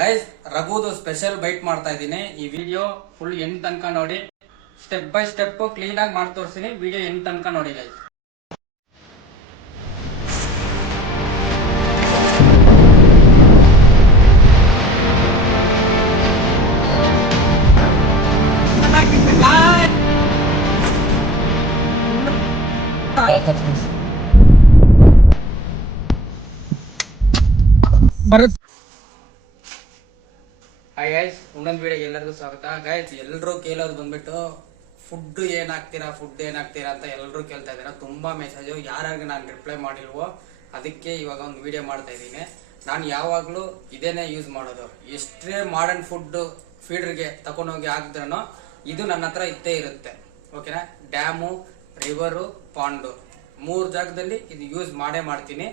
Guys, ರಘುದು special byte ಮಾಡ್ತಾ ಇದ್ದೀನಿ. ಈ ವಿಡಿಯೋ ಫುಲ್ ಎಂಡ್ ತನಕ ನೋಡಿ. ಸ್ಟೆಪ್ ಬೈ ಸ್ಟೆಪ್ ಕ್ಲೀನ್ ಆಗಿ ಮಾಡಿ ತೋರಿಸ್ತೀನಿ. ವಿಡಿಯೋ ಎಂಡ್ ತನಕ ನೋಡಿ ಗೈಸ್. ಹಾಯ್ ಗೈಸ್, ಇನ್ನೊಂದು ವಿಡಿಯೋಗೆ ಎಲ್ಲರಿಗೂ ಸ್ವಾಗತ. ಗೈಸ್, ಎಲ್ಲರೂ ಕೇಳೋದು ಬಂದ್ಬಿಟ್ಟು ಫುಡ್ ಏನಾಗ್ತೀರಾ ಅಂತ ಎಲ್ಲರೂ ಕೇಳ್ತಾ ಇದ್ದೀರಾ. ತುಂಬಾ ಮೆಸೇಜು, ಯಾರ್ಯಾರಿಗೆ ನಾನು ರಿಪ್ಲೈ ಮಾಡಿಲ್ವೋ ಅದಕ್ಕೆ ಇವಾಗ ಒಂದು ವಿಡಿಯೋ ಮಾಡ್ತಾ ಇದ್ದೀನಿ. ನಾನು ಯಾವಾಗಲೂ ಇದೇನೆ ಯೂಸ್ ಮಾಡೋದು. ಎಷ್ಟೇ ಮಾಡರ್ನ್ ಫುಡ್ ಫೀಡರ್ಗೆ ತಗೊಂಡೋಗಿ ಹಾಕಿದ್ರೂ ಇದು ನನ್ನ ಹತ್ರ ಇದ್ದೇ ಇರುತ್ತೆ. ಓಕೆನಾ? ಡ್ಯಾಮು, ರಿವರು, ಪಾಂಡು 3 ಜಾಗದಲ್ಲಿ ಇದು ಯೂಸ್ ಮಾಡ್ತೀನಿ.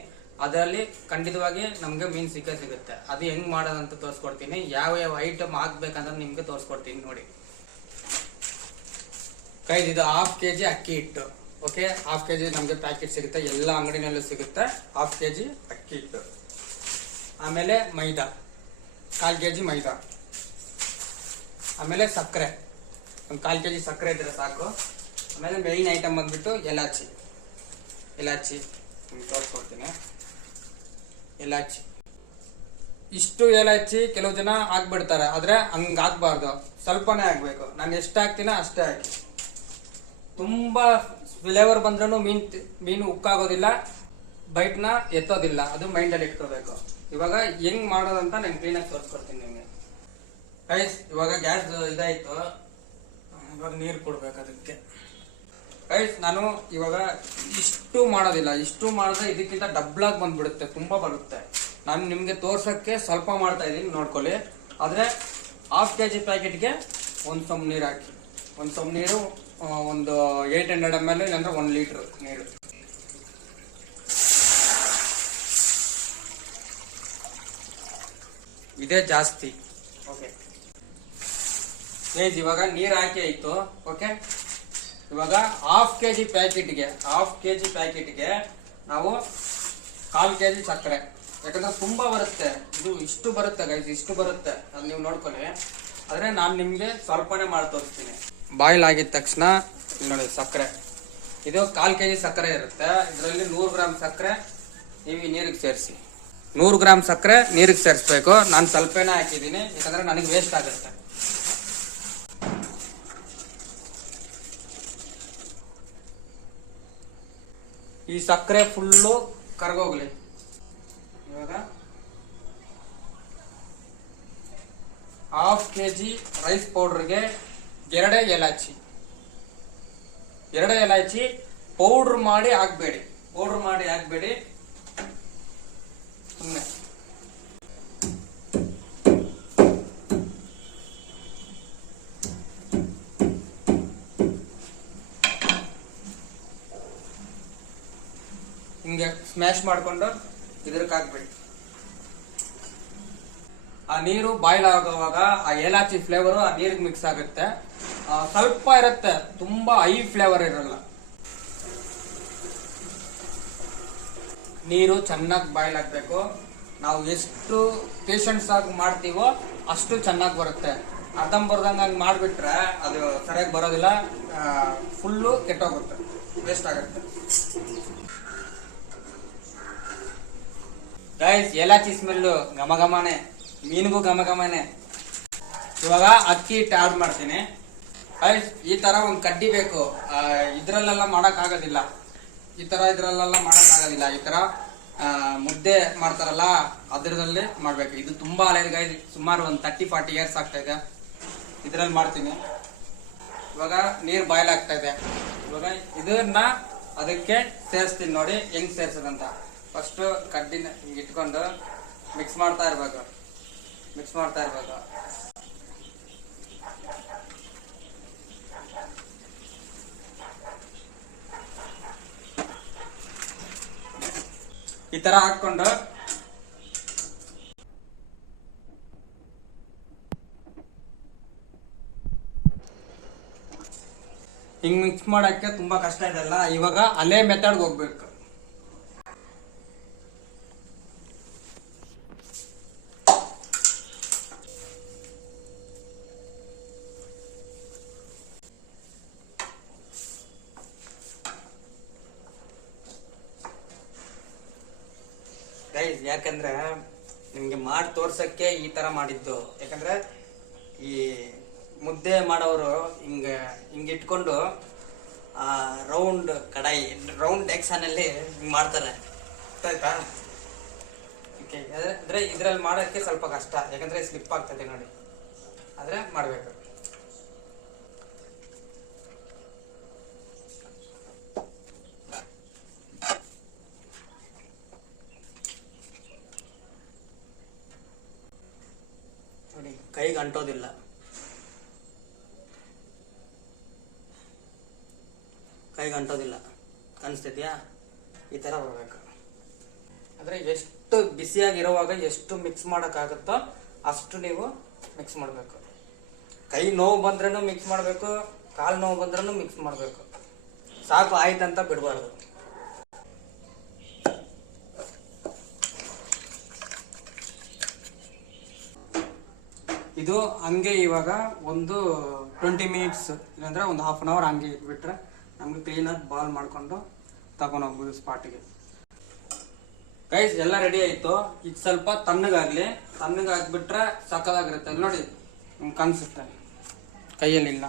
ಅದರಲ್ಲಿ ಖಂಡಿತವಾಗಿ ನಮ್ಗೆ ಮೀನು ಸಿಗುತ್ತೆ. ಅದು ಹೆಂಗ್ ಮಾಡೋದಂತ ತೋರಿಸ್ಕೊಡ್ತೀನಿ. ಯಾವ ಐಟಮ್ ಹಾಕ್ಬೇಕಂತ ನಿಮ್ಗೆ ತೋರಿಸ್ಕೊಡ್ತೀನಿ ನೋಡಿ. ಗೈಸ್, ಇದು 1/2 kg ಅಕ್ಕಿ ಹಿಟ್ಟು. ಓಕೆ, 1/2 kg ನಮ್ಗೆ ಪ್ಯಾಕೆಟ್ ಸಿಗುತ್ತೆ, ಎಲ್ಲ ಅಂಗಡಿನಲ್ಲೂ ಸಿಗುತ್ತೆ. 1/2 kg ಅಕ್ಕಿ ಹಿಟ್ಟು. ಆಮೇಲೆ ಮೈದಾ, 1/4 kg ಮೈದಾ. ಆಮೇಲೆ ಸಕ್ಕರೆ, ಒಂದು 1/4 kg ಸಕ್ಕರೆ ಇದ್ರೆ ಸಾಕು. ಆಮೇಲೆ ಮೇನ್ ಐಟಮ್ ಬಂದ್ಬಿಟ್ಟು ಎಲಾಚಿ ತೋರಿಸ್ಕೊಡ್ತೀನಿ. ಎಲಾಚಿ, ಇಷ್ಟು ಎಲಾಚಿ ಕೆಲವು ಜನ ಹಾಕ್ಬಿಡ್ತಾರೆ, ಆದ್ರೆ ಹಂಗ ಹಾಕ್ಬಾರ್ದು, ಸ್ವಲ್ಪನೇ ಹಾಕ್ಬೇಕು. ನಾನು ಎಷ್ಟು ಹಾಕ್ತೀನ ಅಷ್ಟೇ ಹಾಕಿ. ತುಂಬಾ ಫ್ಲೇವರ್ ಬಂದ್ರೂ ಮೀನು ಉಕ್ಕಾಗೋದಿಲ್ಲ, ಬೈಟ್ನ ಎತ್ತೋದಿಲ್ಲ. ಅದು ಮೈಂಡಲ್ಲಿ ಇಟ್ಕೋಬೇಕು. ಇವಾಗ ಹೆಂಗ್ ಮಾಡೋದಂತ ನಾನು ಕ್ಲೀನಾಗಿ ತೋರಿಸ್ಕೊಡ್ತೀನಿ ನಿಮ್ಗೆ. ಗೈಸ್, ಇವಾಗ ಗ್ಯಾಸ್ ಇದಾಯ್ತು, ಇವಾಗ ನೀರು ಕೊಡ್ಬೇಕು ಅದಕ್ಕೆ. ಗೈಸ್, ನಾನು ಇವಾಗ ಇಷ್ಟು ಮಾಡೋದಿಲ್ಲ. ಇಷ್ಟು ಮಾಡಿದ್ರೆ ಇದಕ್ಕಿಂತ ಡಬ್ಲಾಗಿ ಬಂದ್ಬಿಡುತ್ತೆ, ತುಂಬಾ ಬರುತ್ತೆ. ನಾನು ನಿಮ್ಗೆ ತೋರ್ಸಕ್ಕೆ ಸ್ವಲ್ಪ ಮಾಡ್ತಾ ಇದ್ದೀನಿ, ನೋಡ್ಕೊಳ್ಳಿ. ಆದ್ರೆ 1/2 kg ಪ್ಯಾಕೆಟ್ಗೆ ಒಂದು ಸಮ್ ನೀರು ಹಾಕಿ. ಒಂದು ಸಮ್ ನೀರು ಒಂದು 800 ml ಇಲ್ಲಾಂದ್ರೆ 1 ಲೀಟರ್ ನೀರು. ಇದೇ ಜಾಸ್ತಿ. ಓಕೆ ಗೈಸ್, ಇವಾಗ ನೀರು ಹಾಕಿ ಆಯ್ತು. ಓಕೆ, ಇವಾಗ 1/2 kg ಪ್ಯಾಕೆಟ್ಗೆ ನಾವು 1/4 kg ಸಕ್ಕರೆ. ಯಾಕಂದ್ರೆ ತುಂಬಾ ಬರುತ್ತೆ, ಇದು ಇಷ್ಟು ಬರುತ್ತೆ ಗೈಸ್, ಇಷ್ಟು ಬರುತ್ತೆ. ಅದು ನೀವು ನೋಡ್ಕೊಳ್ಳಿ. ಆದ್ರೆ ನಾನು ನಿಮ್ಗೆ ಸ್ವಲ್ಪನೇ ಮಾಡಿ ತೋರಿಸ್ತೀನಿ. ಬಾಯ್ಲ್ ಆಗಿದ ತಕ್ಷಣ ನೋಡಿ ಸಕ್ಕರೆ, ಇದು 1/4 kg ಸಕ್ಕರೆ ಇರುತ್ತೆ. ಇದರಲ್ಲಿ 100 ಗ್ರಾಮ್ ಸಕ್ಕರೆ ನೀವು ನೀರಿಗೆ ಸೇರಿಸಿ. 100 ಗ್ರಾಮ್ ಸಕ್ಕರೆ ನೀರಿಗೆ ಸೇರಿಸ್ಬೇಕು. ನಾನು ಸ್ವಲ್ಪನೇ ಹಾಕಿದ್ದೀನಿ, ಯಾಕಂದ್ರೆ ನನಗೆ ವೇಸ್ಟ್ ಆಗುತ್ತೆ. ಈ ಸಕ್ಕರೆ ಫುಲ್ಲು ಕರ್ಗೋಗ್ಲಿ. ಇವಾಗ 1/2 kg ರೈಸ್ ಪೌಡರ್ಗೆ 2 ಏಲಕ್ಕಿ ಪೌಡರ್ ಮಾಡಿ ಹಾಕ್ಬೇಡಿ. ಸುಮ್ಮನೆ ಹಿಂಗೆ ಸ್ಮ್ಯಾಶ್ ಮಾಡ್ಕೊಂಡು ಇದಕ್ಕೆ ಹಾಕ್ಬೇಡಿ. ಆ ನೀರು ಬಾಯ್ಲ್ ಆಗುವಾಗ ಆ ಏಲಾಚಿ ಫ್ಲೇವರು ಆ ನೀರಿಗೆ ಮಿಕ್ಸ್ ಆಗುತ್ತೆ. ಸ್ವಲ್ಪ ಇರುತ್ತೆ, ತುಂಬಾ ಹೈ ಫ್ಲೇವರ್ ಇರಲ್ಲ. ನೀರು ಚೆನ್ನಾಗಿ ಬಾಯ್ಲ್ ಆಗ್ಬೇಕು. ನಾವು ಎಷ್ಟು ಪೇಷನ್ಸ್ ಆಗಿ ಮಾಡ್ತೀವೋ ಅಷ್ಟು ಚೆನ್ನಾಗಿ ಬರುತ್ತೆ. ಅರ್ಧಂಬರ್ಧಂಗ ಹಂಗೆ ಮಾಡಿಬಿಟ್ರೆ ಅದು ಸರಿಯಾಗಿ ಬರೋದಿಲ್ಲ, ಫುಲ್ಲು ಕೆಟ್ಟೋಗುತ್ತೆ, ವೇಸ್ಟ್ ಆಗುತ್ತೆ. ಗೈಸ್, ಏಲಾಚಿ ಸ್ಮೆಲ್ಲು ಘಮಘಮನೆ, ಮೀನಿಗೂ ಘಮಘಮನೆ. ಇವಾಗ ಅಕ್ಕಿ ಹಿಟ್ಟು ಆಡ್ ಮಾಡ್ತೀನಿ. ಗೈಸ್, ಈ ತರ ಒಂದು ಕಡ್ಡಿ ಬೇಕು. ಇದ್ರಲ್ಲೆಲ್ಲ ಮಾಡಕ್ ಆಗೋದಿಲ್ಲ. ಈ ತರ ಮುದ್ದೆ ಮಾಡ್ತಾರಲ್ಲ ಅದರಲ್ಲೇ ಮಾಡ್ಬೇಕು. ಇದು ತುಂಬಾ ಹಳೆಯ ಗೈಸ್, ಸುಮಾರು ಒಂದು 30-40 ಇಯರ್ಸ್ ಆಗ್ತಾ ಇದೆ. ಇದ್ರಲ್ಲಿ ಮಾಡ್ತೀನಿ. ಇವಾಗ ನೀರ್ ಬಾಯ್ಲ್ ಆಗ್ತಾ ಇದೆ. ಇವಾಗ ಇದನ್ನ ಅದಕ್ಕೆ ಸೇರಿಸ್ತೀನಿ. ನೋಡಿ ಹೆಂಗ್ ಸೇರ್ಸೋದಂತ. ಫಸ್ಟ್ ಕಡ್ಡಿನ ಹಿಂಗೆ ಇಟ್ಕೊಂಡು ಮಿಕ್ಸ್ ಮಾಡ್ತಾ ಇರ್ಬೇಕು. ಈ ತರ ಹಾಕೊಂಡು ಹಿಂಗ್ ಮಿಕ್ಸ್ ಮಾಡಕ್ಕೆ ತುಂಬಾ ಕಷ್ಟ ಇದೆಲ್ಲ. ಇವಾಗ ಅಲ್ಲೇ ಮೆಥಡ್ಗೆ ಹೋಗ್ಬೇಕು. ಗೈಸ್, ಯಾಕಂದ್ರೆ ನಿಮ್ಗೆ ಮಾಡಿ ತೋರ್ಸಕ್ಕೆ ಈ ತರ ಮಾಡಿದ್ದು. ಯಾಕಂದ್ರೆ ಈ ಮುದ್ದೆ ಮಾಡೋರು ಹಿಂಗ ಇಟ್ಕೊಂಡು ರೌಂಡ್ ಕಡಾಯಿ, ರೌಂಡ್ ಡೆಕ್ಸಾನಲ್ಲಿ ಹಿಂಗ್ ಮಾಡ್ತಾರೆ, ಗೊತ್ತಾಯ್ತಾ? ಓಕೆ, ಅಂದ್ರೆ ಇದ್ರಲ್ಲಿ ಮಾಡೋಕ್ಕೆ ಸ್ವಲ್ಪ ಕಷ್ಟ, ಯಾಕಂದ್ರೆ ಸ್ಲಿಪ್ ಆಗ್ತದೆ ನೋಡಿ, ಆದ್ರೆ ಮಾಡ್ಬೇಕು. ನೋಡಿ, ಕೈಗೆ ಅಂಟೋದಿಲ್ಲ. ಕಾಣಿಸ್ತಿದ್ಯಾ? ಈ ತರ ಬರ್ಬೇಕು. ಅಂದ್ರೆ ಎಷ್ಟು ಬಿಸಿಯಾಗಿರುವಾಗ ಎಷ್ಟು ಮಿಕ್ಸ್ ಮಾಡೋಕ್ಕಾಗುತ್ತೋ ಅಷ್ಟು ನೀವು ಮಿಕ್ಸ್ ಮಾಡಬೇಕು. ಕೈ ನೋವು ಬಂದ್ರೂ ಮಿಕ್ಸ್ ಮಾಡಬೇಕು, ಕಾಲು ನೋವು ಬಂದ್ರೂ ಮಿಕ್ಸ್ ಮಾಡಬೇಕು. ಸಾಕು ಆಯ್ತಂತ ಬಿಡಬಾರ್ದು. ಇದು ಹಂಗೆ ಇವಾಗ ಒಂದು 20 ಮಿನಿಟ್ಸ್ ಇಲ್ಲಾಂದ್ರೆ ಒಂದು ಹಾಫ್ ಅನ್ ಅವರ್ ಹಂಗೆ ಇಟ್ಬಿಟ್ರೆ ನಮ್ಗೆ ಕ್ಲೀನಾಗಿ ಬಾಲ್ ಮಾಡ್ಕೊಂಡು ತಗೊಂಡು ಹೋಗ್ಬೋದು ಸ್ಪಾಟಿಗೆ. ಗೈಸ್, ಎಲ್ಲ ರೆಡಿ ಆಯ್ತು. ಇದು ಸ್ವಲ್ಪ ತಣ್ಣಗಾಗ್ಬಿಟ್ರೆ ಸಕ್ಕದಾಗಿರುತ್ತೆ. ನೋಡಿ, ನಿಮ್ಗೆ ಕಾಣಿಸುತ್ತೆ, ಕೈಯಲ್ಲಿಲ್ಲ.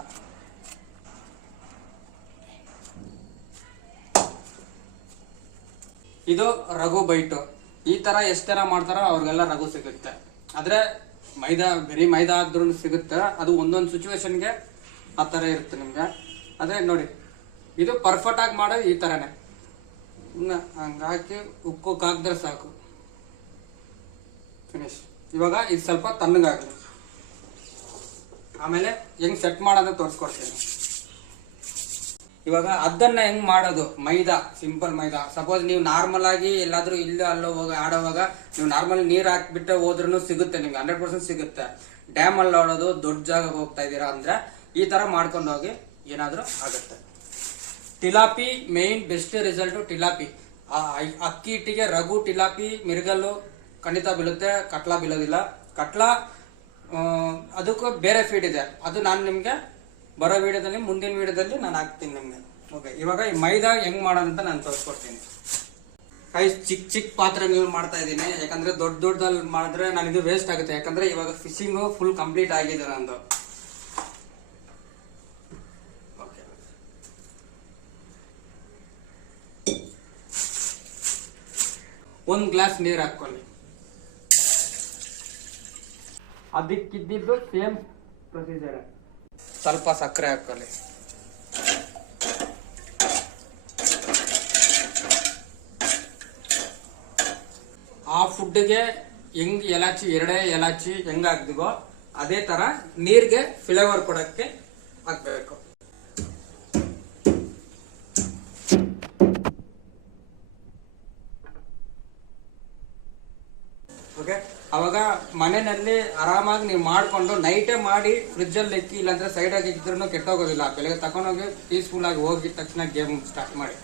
ಇದು ರಘು ಬೈಟು. ಈ ತರ ಎಷ್ಟು ಜನ ಮಾಡ್ತಾರೋ ಅವ್ರಿಗೆಲ್ಲ ರಘು ಸಿಗುತ್ತೆ. ಆದ್ರೆ ಬರೀ ಮೈದಾ ಆದ್ರೂ ಸಿಗುತ್ತೆ. ಅದು ಒಂದೊಂದು ಸಿಚುವೇಶನ್ಗೆ ಆ ತರ ಇರುತ್ತೆ ನಿಮ್ಗೆ. ಅದೇ ನೋಡಿ, ಇದು ಪರ್ಫೆಕ್ಟ್ ಆಗಿ ಮಾಡೋದು ಈ ತರನೇ. ಹಂಗಾಕಿ ಹಾಕಿದ್ರೆ ಸಾಕು, ಫಿನಿಶ್. ಇವಾಗ ಇದು ಸ್ವಲ್ಪ ತಣ್ಣಗಾಗಲಿ, ಆಮೇಲೆ ಹೆಂಗ್ ಸೆಟ್ ಮಾಡೋದು ತೋರಿಸ್ಕೊಡ್ತೀನಿ. ಇವಾಗ ಅದನ್ನ ಹೆಂಗ್ ಮಾಡೋದು, ಮೈದಾ, ಸಿಂಪಲ್ ಮೈದಾ. ಸಪೋಸ್ ನೀವು ನಾರ್ಮಲ್ ಆಗಿ ಎಲ್ಲಾದ್ರೂ ಇಲ್ಲ ಅಲ್ಲೋ ಆಡೋವಾಗ ನೀವು ನಾರ್ಮಲ್ ನೀರ್ ಹಾಕ್ಬಿಟ್ಟೆ ಹೋದ್ರೂ ಸಿಗುತ್ತೆ ನಿಮ್ಗೆ, 100% ಸಿಗುತ್ತೆ. ಡ್ಯಾಮ್ ಅಲ್ಲಿ ಆಡೋದು, ದೊಡ್ಡ ಜಾಗಕ್ಕೆ ಹೋಗ್ತಾ ಇದೀರಾ ಅಂದ್ರೆ ಈ ತರ ಮಾಡ್ಕೊಂಡು ಹೋಗಿ, ಏನಾದ್ರೂ ಆಗುತ್ತೆ. ಟಿಲಾಪಿ ಮೇನ್ ಬೆಸ್ಟ್ ರಿಸಲ್ಟ್ ಟಿಲಾಪಿ. ಅಕ್ಕಿ ಹಿಟ್ಟಿಗೆ ರಘು, ಟಿಲಾಪಿ, ಮಿರ್ಗಲ್ಲು ಖಂಡಿತ ಬೀಳುತ್ತೆ, ಕಟ್ಲಾ ಬೀಳೋದಿಲ್ಲ. ಕಟ್ಲಾ ಅದಕ್ಕೂ ಬೇರೆ ಫೀಡ್ ಇದೆ, ಅದು ನಾನು ನಿಮ್ಗೆ ಬರೋ ವಿಡಿಯೋದಲ್ಲಿ, ಮುಂದಿನ ವಿಡಿಯೋದಲ್ಲಿ ನಾನು ಹಾಕ್ತೀನಿ ನಿಮ್ಗೆ. ಓಕೆ, ಇವಾಗ ಈ ಮೈದಾ ಹೆಂಗ್ ಮಾಡೋದಂತ ನಾನು ತೋರಿಸ್ಕೊಡ್ತೀನಿ. ಚಿಕ್ಕ ಪಾತ್ರೆಗಳು ಮಾಡ್ತಾ ಇದ್ದೀನಿ, ಯಾಕಂದ್ರೆ ದೊಡ್ಡದಲ್ಲಿ ಮಾಡಿದ್ರೆ ನನಗೆ ವೇಸ್ಟ್ ಆಗುತ್ತೆ. ಯಾಕಂದ್ರೆ ಇವಾಗ ಫಿಶಿಂಗ್ ಫುಲ್ ಕಂಪ್ಲೀಟ್ ಆಗಿದೆ ನಂದು. ಒಂದ್ ಗ್ಲಾಸ್ ನೀರು ಹಾಕೊಳ್ಳಿ. ಅದಕ್ಕಿದ್ದು ಸೇಮ್ ಪ್ರೊಸೀಜರ್. ಸ್ವಲ್ಪ ಸಕ್ಕರೆ ಹಾಕೊಳ್ಳಿ. ಆ ಫುಡ್ಗೆ ಹೆಂಗ್ ಎರಡೇ ಎಲಾಚಿ ಹೆಂಗ್ ಹಾಕ್ದಿವೋ ಅದೇ ತರ ನೀರ್ಗೆ ಫ್ಲೇವರ್ ಕೊಡಕ್ಕೆ ಹಾಕ್ಬೇಕು. ಓಕೆ, ಅವಾಗ ಮನೆಯಲ್ಲಿ ಆರಾಮಾಗಿ ನೀವು ಮಾಡ್ಕೊಂಡು ನೈಟೇ ಮಾಡಿ ಫ್ರಿಜ್ ಅಲ್ಲಿ ಇಕ್ಕಿ, ಇಲ್ಲಾಂದ್ರೆ ಸೈಡ್ ಆಗಿ ಇದ್ರೂ ಕೆಟ್ಟೋಗೋದಿಲ್ಲ. ಬೆಳಗ್ಗೆ ತಗೊಂಡೋಗಿ ಪೀಸ್ಫುಲ್ ಆಗಿ ಹೋಗಿದ ತಕ್ಷಣ ಗೇಮ್ ಸ್ಟಾರ್ಟ್ ಮಾಡಿ.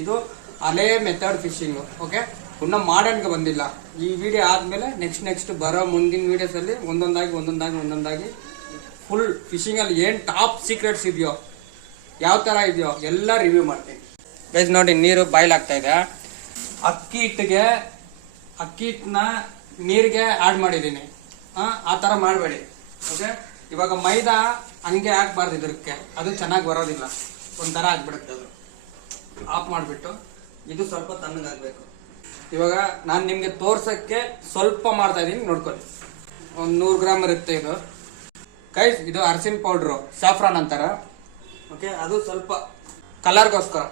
ಇದು ಅಲೇ ಮೆಥಡ್ ಫಿಶಿಂಗ್. ಓಕೆ, ಪುನಃ ಮಾಡರ್ನ್ಗೆ ಬಂದಿಲ್ಲ. ಈ ವಿಡಿಯೋ ಆದ್ಮೇಲೆ ನೆಕ್ಸ್ಟ್ ಬರೋ ಮುಂದಿನ ವಿಡಿಯೋಸ್ ಅಲ್ಲಿ ಒಂದೊಂದಾಗಿ ಫುಲ್ ಫಿಶಿಂಗ್ ಅಲ್ಲಿ ಏನ್ ಟಾಪ್ ಸೀಕ್ರೆಟ್ಸ್ ಇದೆಯೋ, ಯಾವ ತರ ಇದೆಯೋ ಎಲ್ಲ ರಿವ್ಯೂ ಮಾಡ್ತೀನಿ. ಗೈಸ್ ನೋಡಿ, ನೀರು ಬಾಯ್ಲ್ ಆಗ್ತಾ ಇದೆ. ಅಕ್ಕಿ ಹಿಟ್ಟನ್ನ ನೀರಿಗೆ ಆಡ್ ಮಾಡಿದ್ದೀನಿ. ಆ ತರ ಮಾಡಬೇಡಿ. ಓಕೆ, ಇವಾಗ ಮೈದಾ ಹಂಗೆ ಹಾಕ್ಬಾರ್ದು, ಇದಕ್ಕೆ ಅದು ಚೆನ್ನಾಗಿ ಬರೋದಿಲ್ಲ, ಒಂಥರ ಆಗ್ಬಿಡುತ್ತೆ. ಅದು ಆಫ್ ಮಾಡಿಬಿಟ್ಟು ಇದು ಸ್ವಲ್ಪ ತಣ್ಣಗಾಗಬೇಕು. ಇವಾಗ ನಾನು ನಿಮ್ಗೆ ತೋರ್ಸಕ್ಕೆ ಸ್ವಲ್ಪ ಮಾಡ್ತಾ ಇದ್ದೀನಿ, ನೋಡ್ಕೊಳ್ಳಿ. ಒಂದು 100 ಗ್ರಾಮ್ ಇರುತ್ತೆ ಇದು. ಗೈಸ್, ಇದು ಅರಿಶಿನ ಪೌಡ್ರು, ಸಾಫ್ರಾನ್ ಅಂತಾರ. ಓಕೆ, ಅದು ಸ್ವಲ್ಪ ಕಲರ್ಗೋಸ್ಕರ.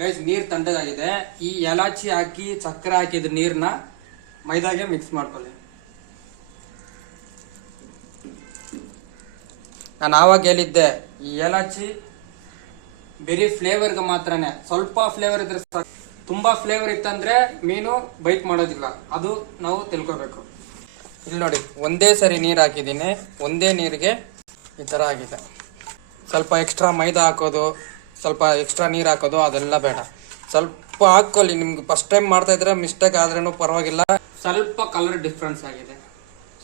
ಗೈಸ್, ನೀರು ತಣ್ಣಗಾಗಿದೆ. ಈ ಎಲಾಚಿ ಹಾಕಿ ಸಕ್ಕರೆ ಹಾಕಿದ ನೀರನ್ನ ಮೈದಾಗೆ ಮಿಕ್ಸ್ ಮಾಡ್ಕೊಳ್ಳಿ. ನಾನು ಆವಾಗ ಹೇಳಿದ್ದೆ, ಈ ಏಲಾಚಿ ಬರೀ ಫ್ಲೇವರ್ಗೆ ಮಾತ್ರನೇ. ಸ್ವಲ್ಪ ಫ್ಲೇವರ್ ಇದ್ರೆ ಸಾಕು. ತುಂಬಾ ಫ್ಲೇವರ್ ಇತ್ತಂದ್ರೆ ಮೀನು ಬೈಟ್ ಮಾಡೋದಿಲ್ಲ, ಅದು ನಾವು ತಿಳ್ಕೊಬೇಕು. ಇಲ್ಲಿ ನೋಡಿ, ಒಂದೇ ಸರಿ ನೀರು ಹಾಕಿದ್ದೀನಿ, ಒಂದೇ ನೀರಿಗೆ ಈ ತರ ಆಗಿದೆ. ಸ್ವಲ್ಪ ಎಕ್ಸ್ಟ್ರಾ ಮೈದಾ ಹಾಕೋದು, ಸ್ವಲ್ಪ ಎಕ್ಸ್ಟ್ರಾ ನೀರು ಹಾಕೋದು ಅದೆಲ್ಲ ಬೇಡ. ಸ್ವಲ್ಪ ಹಾಕೊಳ್ಳಿ. ನಿಮ್ಗೆ ಫಸ್ಟ್ ಟೈಮ್ ಮಾಡ್ತಾ ಇದ್ರೆ ಮಿಸ್ಟೇಕ್ ಆದ್ರೂ ಪರವಾಗಿಲ್ಲ. ಸ್ವಲ್ಪ ಕಲರ್ ಡಿಫ್ರೆನ್ಸ್ ಆಗಿದೆ,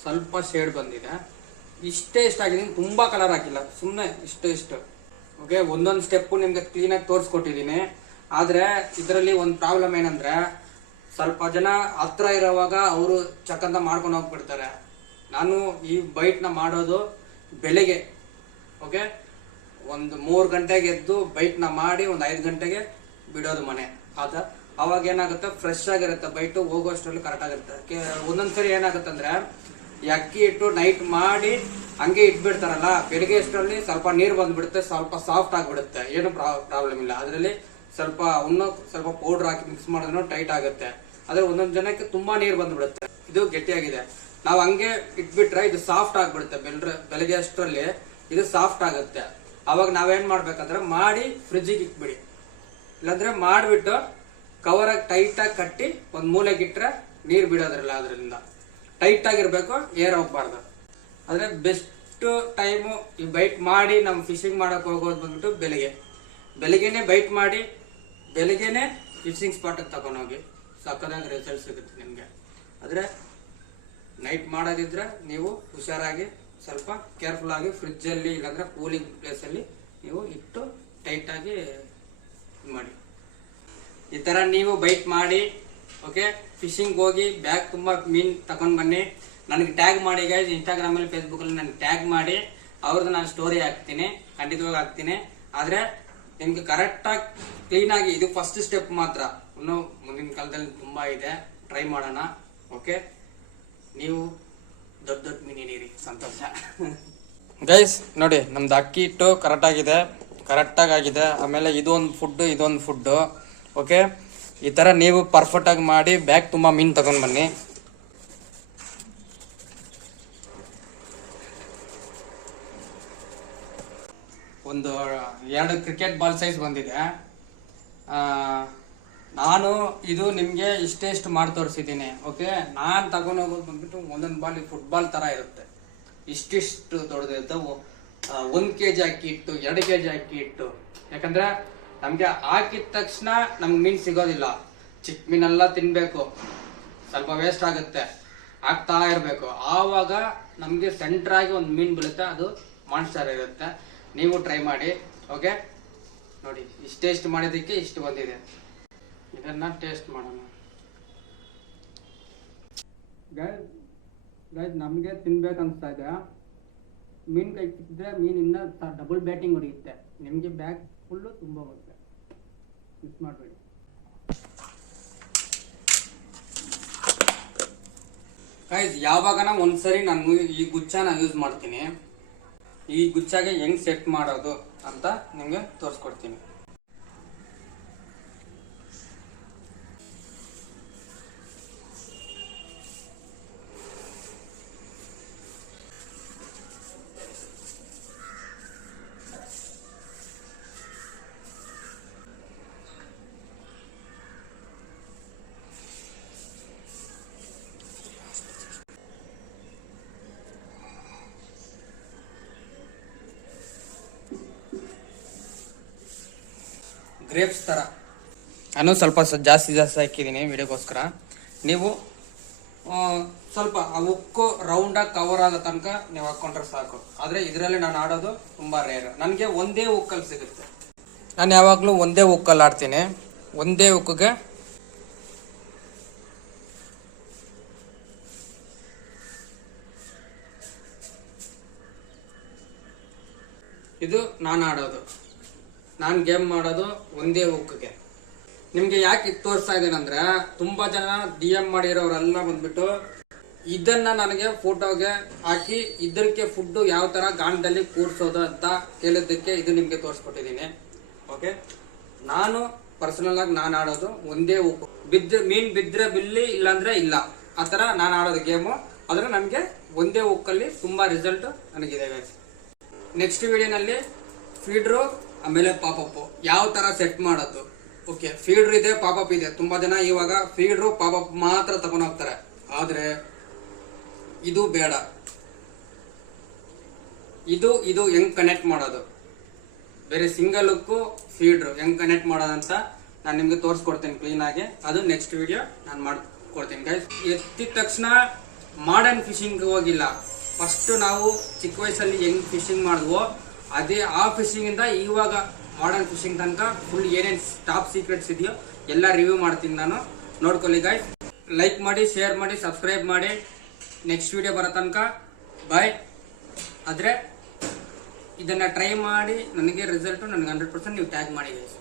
ಸ್ವಲ್ಪ ಶೇಡ್ ಬಂದಿದೆ. ಇಷ್ಟೇ ಆಗಿದ್ದೀನಿ, ತುಂಬಾ ಕಲರ್ ಹಾಕಿಲ್ಲ, ಸುಮ್ಮನೆ ಇಷ್ಟು. ಓಕೆ, ಒಂದೊಂದು ಸ್ಟೆಪ್ಪು ನಿಮ್ಗೆ ಕ್ಲೀನಾಗಿ ತೋರಿಸ್ಕೊಟ್ಟಿದ್ದೀನಿ. ಆದ್ರೆ ಇದರಲ್ಲಿ ಒಂದು ಪ್ರಾಬ್ಲಮ್ ಏನಂದ್ರೆ ಸ್ವಲ್ಪ ಜನ ಹತ್ರ ಇರೋವಾಗ ಅವರು ಚಕ್ಕಂತ ಮಾಡ್ಕೊಂಡು ಹೋಗ್ಬಿಡ್ತಾರೆ. ನಾನು ಈ ಬೈಟ್ನ ಮಾಡೋದು ಬೆಳಿಗ್ಗೆ, ಓಕೆ, ಒಂದು 3 ಗಂಟೆಗೆ ಎದ್ದು ಬೈಟ್ನ ಮಾಡಿ ಒಂದು 5 ಗಂಟೆಗೆ ಬಿಡೋದು ಮನೆ. ಅವಾಗ ಏನಾಗುತ್ತೆ, ಫ್ರೆಶ್ ಆಗಿರುತ್ತೆ, ಬೈಟು ಹೋಗೋಷ್ಟರಲ್ಲಿ ಕರೆಕ್ಟ್ ಆಗಿರುತ್ತೆ. ಒಂದೊಂದ್ಸರಿ ಏನಾಗುತ್ತೆ ಅಂದ್ರೆ ಈ ಅಕ್ಕಿ ಇಟ್ಟು ನೈಟ್ ಮಾಡಿ ಹಂಗೆ ಇಟ್ಬಿಡ್ತಾರಲ್ಲ, ಬೆಳಿಗ್ಗೆ ಅಷ್ಟರಲ್ಲಿ ಸ್ವಲ್ಪ ನೀರು ಬಂದ್ಬಿಡುತ್ತೆ, ಸ್ವಲ್ಪ ಸಾಫ್ಟ್ ಆಗಿಬಿಡುತ್ತೆ, ಏನು ಪ್ರಾಬ್ಲಮ್ ಇಲ್ಲ. ಅದರಲ್ಲಿ ಸ್ವಲ್ಪ ಸ್ವಲ್ಪ ಪೌಡರ್ ಹಾಕಿ ಮಿಕ್ಸ್ ಮಾಡಿದ್ರು ಟೈಟ್ ಆಗುತ್ತೆ. ಆದ್ರೆ ಒಂದೊಂದು ಜನಕ್ಕೆ ತುಂಬಾ ನೀರು ಬಂದ್ಬಿಡುತ್ತೆ, ಇದು ಗಟ್ಟಿಯಾಗಿದೆ. ನಾವು ಹಂಗೆ ಇಟ್ಬಿಟ್ರೆ ಇದು ಸಾಫ್ಟ್ ಆಗ್ಬಿಡುತ್ತೆ, ಬೆಳಗ್ಗೆ ಅಷ್ಟರಲ್ಲಿ ಇದು ಸಾಫ್ಟ್ ಆಗುತ್ತೆ. ಅವಾಗ ನಾವೇನ್ ಮಾಡ್ಬೇಕಂದ್ರೆ ಮಾಡಿ ಫ್ರಿಜ್ಜಿಗೆ ಇಟ್ಬಿಡಿ, ಇಲ್ಲಾಂದ್ರೆ ಮಾಡಿಬಿಟ್ಟು ಕವರ್ ಆಗಿ ಟೈಟ್ ಆಗಿ ಕಟ್ಟಿ ಒಂದ್ ಮೂಲೆಗೆ ಇಟ್ರೆ ನೀರು ಬಿಡೋದ್ರಲ್ಲ, ಅದರಿಂದ ಟೈಟ್ ಆಗಿರ್ಬೇಕು, ಏರ್ ಹೋಗ್ಬಾರ್ದು. ಆದ್ರೆ ಬೆಸ್ಟ್ ಟೈಮು ಈ ಬೈಟ್ ಮಾಡಿ ನಮ್ ಫಿಶಿಂಗ್ ಮಾಡಕ್ ಹೋಗೋದು ಬಂದ್ಬಿಟ್ಟು ಬೆಳಿಗ್ಗೆನೆ ಬೈಟ್ ಮಾಡಿ ಬೆಳಿಗ್ಗೆನೆ ಫಿಶಿಂಗ್ ಸ್ಪಾಟ್ ತಗೊಂಡೋಗಿ ಸಕ್ಕದಾಗಿ ರಿಸಲ್ಟ್ ಸಿಗುತ್ತೆ ನಿಮ್ಗೆ. ಆದ್ರೆ ನೈಟ್ ಮಾಡೋದಿದ್ರೆ ನೀವು ಹುಷಾರಾಗಿ ಸ್ವಲ್ಪ ಕೇರ್ಫುಲ್ ಆಗಿ ಫ್ರಿಜ್ ಅಲ್ಲಿ ಇಲ್ಲಾಂದ್ರೆ ಕೂಲಿಂಗ್ ಪ್ಲೇಸ್ ಅಲ್ಲಿ ನೀವು ಇಟ್ಟು ಟೈಟ್ ಆಗಿ ಮಾಡಿ. ಈ ತರ ನೀವು ಬೈಟ್ ಮಾಡಿ, ಓಕೆ, ಫಿಶಿಂಗ್ ಹೋಗಿ ಬ್ಯಾಗ್ ತುಂಬಾ ಮೀನ್ ತಗೊಂಡ್ ಬನ್ನಿ, ನನಗೆ ಟ್ಯಾಗ್ ಮಾಡಿ ಗೈಸ್. ಇನ್ಸ್ಟಾಗ್ರಾಮ್ ಅಲ್ಲಿ ಫೇಸ್ಬುಕ್ ಅಲ್ಲಿ ನನಗೆ ಟ್ಯಾಗ್ ಮಾಡಿ, ಅವ್ರದ್ದು ನಾನು ಸ್ಟೋರಿ ಹಾಕ್ತೀನಿ, ಖಂಡಿತವಾಗಿ ಹಾಕ್ತೀನಿ. ಆದ್ರೆ ನಿಮ್ಗೆ ಕರೆಕ್ಟ್ ಆಗಿ ಕ್ಲೀನ್ ಆಗಿ, ಇದು ಫಸ್ಟ್ ಸ್ಟೆಪ್ ಮಾತ್ರ, ಇನ್ನು ಮುಂದಿನ ಕಾಲದಲ್ಲಿ ತುಂಬಾ ಇದೆ, ಟ್ರೈ ಮಾಡೋಣ. ಓಕೆ, ನೀವು ದೊಡ್ಡ ಮೀನ್ ಹಿಡೀರಿ, ಸಂತೋಷ. ಗೈಸ್ ನೋಡಿ, ನಮ್ದು ಅಕ್ಕಿ ಹಿಟ್ಟು ಕರೆಕ್ಟಾಗಿ ಆಗಿದೆ. ಆಮೇಲೆ ಇದೊಂದು ಫುಡ್, ಓಕೆ. ಈ ತರ ನೀವು ಪರ್ಫೆಕ್ಟ್ ಆಗಿ ಮಾಡಿ ಬ್ಯಾಗ್ ತುಂಬಾ ಮೀನ್ ತಗೊಂಡ್ ಬನ್ನಿ. ಒಂದು 2 ಕ್ರಿಕೆಟ್ ಬಾಲ್ ಸೈಜ್ ಬಂದಿದೆ. ನಾನು ಇದು ನಿಮ್ಗೆ ಇಷ್ಟು ಮಾಡಿ ತೋರಿಸಿದ್ದೀನಿ, ಓಕೆ. ನಾನು ತಗೊಂಡು ಹೋಗೋದು ಬಂದ್ಬಿಟ್ಟು ಒಂದೊಂದು ಬಾಲ್ ಫುಟ್ಬಾಲ್ ತರ ಇರುತ್ತೆ, ಇಷ್ಟಿಷ್ಟು ದೊಡ್ಡದಿರುತ್ತೆ. 1 kg ಅಕ್ಕಿ ಇಟ್ಟು 2 kg ಅಕ್ಕಿ ಇಟ್ಟು, ಯಾಕಂದ್ರೆ ನಮ್ಗೆ ಹಾಕಿದ ತಕ್ಷಣ ನಮ್ಗೆ ಮೀನ್ ಸಿಗೋದಿಲ್ಲ. ಚಿಕ್ಕ ಮೀನೆಲ್ಲ ತಿನ್ಬೇಕು, ಸ್ವಲ್ಪ ವೇಸ್ಟ್ ಆಗುತ್ತೆ, ಹಾಕ್ತಾ ಇರ್ಬೇಕು. ಆವಾಗ ನಮ್ಗೆ ಸೆಂಟ್ರ್ ಆಗಿ ಒಂದು ಮೀನ್ ಬೀಳುತ್ತೆ, ಅದು ಮಾನ್ಸ್ಟರ್ ಇರುತ್ತೆ. ನೀವು ಟ್ರೈ ಮಾಡಿ, ಓಕೆ. ನೋಡಿ, ಟೇಸ್ಟ್ ಮಾಡಿದ್ದಕ್ಕೆ ಇಷ್ಟು ಬಂದಿದೆ, ಇದನ್ನ ಟೇಸ್ಟ್ ಮಾಡೋಣ. ಗೈಸ್ ನಮ್ಗೆ ತಿನ್ಬೇಕನ್ಸ್ತಾ ಇದೆ. ಮೀನ್ ಕೈ ಸಿಕ್ಕಿದ್ರೆ ಮೀನ್ ಇನ್ನ ಡಬಲ್ ಬ್ಯಾಟಿಂಗ್ ಹೊಡೆಯುತ್ತೆ, ನಿಮ್ಗೆ ಬ್ಯಾಗ್ ಫುಲ್ಲು ತುಂಬ ಬರುತ್ತೆ, ಮಿಸ್ ಮಾಡಬೇಡಿ. ಗೈಸ್ ಯಾವಾಗನ ಒಂದ್ಸರಿ ನಾನು ಈ ಗುಚ್ಚಾನ ಯೂಸ್ ಮಾಡ್ತೀನಿ. ಈ ಗುಚ್ಚಾಗೆ ಹೆಂಗ್ ಸೆಟ್ ಮಾಡೋದು ಅಂತ ನಿಮ್ಗೆ ತೋರಿಸ್ಕೊಡ್ತೀನಿ. ಗ್ರೇಪ್ಸ್ ತರ ನಾನು ಸ್ವಲ್ಪ ಜಾಸ್ತಿ ಹಾಕಿದ್ದೀನಿ ವಿಡಿಯೋಗೋಸ್ಕರ. ನೀವು ಸ್ವಲ್ಪ ಆ ಉಕ್ಕು ರೌಂಡಾಗಿ ಕವರ್ ಆಗೋ ತನಕ ನೀವು ಹಾಕೊಂಡ್ರೆ ಸಾಕು. ಆದ್ರೆ ಇದರಲ್ಲಿ ನಾನು ಆಡೋದು ತುಂಬಾ ರೇರ್, ನನಗೆ ಒಂದೇ ಉಕ್ಕಲ್ಲಿ ಸಿಗುತ್ತೆ. ನಾನು ಯಾವಾಗಲೂ ಒಂದೇ ಉಕ್ಕಲ್ಲಿ ಆಡ್ತೀನಿ. ಒಂದೇ ಉಕ್ಕಿಗೆ ಇದು ನಾನು ಆಡೋದು, ನಾನು ಗೇಮ್ ಮಾಡೋದು ಒಂದೇ ಉಕ್ಕಿಗೆ. ನಿಮ್ಗೆ ಯಾಕೆ ತೋರಿಸ್ತಾ ಇದ್ದೇನೆಂದ್ರೆ, ತುಂಬಾ ಜನ DM ಮಾಡಿರೋರೆಲ್ಲ ಬಂದ್ಬಿಟ್ಟು ಇದನ್ನ ನನಗೆ ಫೋಟೋಗೆ ಹಾಕಿ ಇದಕ್ಕೆ ಫುಡ್ ಯಾವ ತರ ಗಾಣದಲ್ಲಿ ಕೂರ್ಸೋದು ಅಂತ ಕೇಳಿದ್ದಕ್ಕೆ ಇದು ನಿಮ್ಗೆ ತೋರಿಸ್ಕೊಟ್ಟಿದ್ದೀನಿ, ಓಕೆ. ನಾನು ಪರ್ಸನಲ್ ಆಗಿ ನಾನು ಆಡೋದು ಒಂದೇ ಉಕ್ಕು, ಮೀನ್ ಬಿದ್ರೆ ಬಿಲ್ಲಿ, ಇಲ್ಲಾಂದ್ರೆ ಇಲ್ಲ, ಆತರ ನಾನು ಆಡೋದು ಗೇಮು. ಆದ್ರೆ ನನಗೆ ಒಂದೇ ಉಕ್ಕಲ್ಲಿ ತುಂಬಾ ರಿಸಲ್ಟ್ ನನಗಿದೆ. ನೆಕ್ಸ್ಟ್ ವಿಡಿಯೋನಲ್ಲಿ ಫೀಡ್ರು ಆಮೇಲೆ ಪಾಪಪ್ ಯಾವ ತರ ಸೆಟ್ ಮಾಡೋದು, ಓಕೆ. ಫೀಡ್ರ್ ಇದೆ, ಪಾಪಪ್ ಇದೆ. ತುಂಬಾ ಜನ ಇವಾಗ ಫೀಡ್ರು ಪಾಪಪ್ ಮಾತ್ರ ತಗೊಂಡು ಹೋಗ್ತಾರೆ, ಆದ್ರೆ ಇದು ಬೇಡ. ಇದು ಹೆಂಗ್ ಕನೆಕ್ಟ್ ಮಾಡೋದು, ಬೇರೆ ಸಿಂಗಲ್ ಉಕ್ಕು ಫೀಡ್ರು ಹೆಂಗ್ ಕನೆಕ್ಟ್ ಮಾಡೋದಂತ ನಾನು ನಿಮ್ಗೆ ತೋರಿಸ್ಕೊಡ್ತೀನಿ ಕ್ಲೀನ್ ಆಗಿ. ಅದು ನೆಕ್ಸ್ಟ್ ವಿಡಿಯೋ ನಾನು ಮಾಡ್ಕೊಡ್ತೀನಿ ಗೈಸ್. ಎತ್ತಿದ ತಕ್ಷಣ ಮಾಡರ್ನ್ ಫಿಶಿಂಗ್ ಹೋಗಿಲ್ಲ. ಫಸ್ಟ್ ನಾವು ಚಿಕ್ಕ ವಯಸ್ಸಲ್ಲಿ ಹೆಂಗ್ ಫಿಶಿಂಗ್ ಮಾಡಿದ್ವೋ ಅದೇ ಆ ಫಿಶಿಂಗ್ ಇಂದ ಇವಾಗ ಮಾಡರ್ನ್ ಫಿಶಿಂಗ್ ತನಕ ಫುಲ್ ಏನೇನು ಟಾಪ್ ಸೀಕ್ರೆಟ್ಸ್ ಇದೆಯೋ ಎಲ್ಲ ರಿವ್ಯೂ ಮಾಡ್ತೀನಿ ನಾನು. ನೋಡ್ಕೊಳ್ಳಿ ಗಾಯ್ಸ್. ಲೈಕ್ ಮಾಡಿ, ಶೇರ್ ಮಾಡಿ, ಸಬ್ಸ್ಕ್ರೈಬ್ ಮಾಡಿ. ನೆಕ್ಸ್ಟ್ ವಿಡಿಯೋ ಬರೋ ತನಕ ಬಾಯ್. ಆದರೆ ಇದನ್ನು ಟ್ರೈ ಮಾಡಿ ನನಗೆ ರಿಸಲ್ಟು ನನಗೆ 100% ನೀವು ಟ್ಯಾಗ್ ಮಾಡಿ ಗೈಸ್.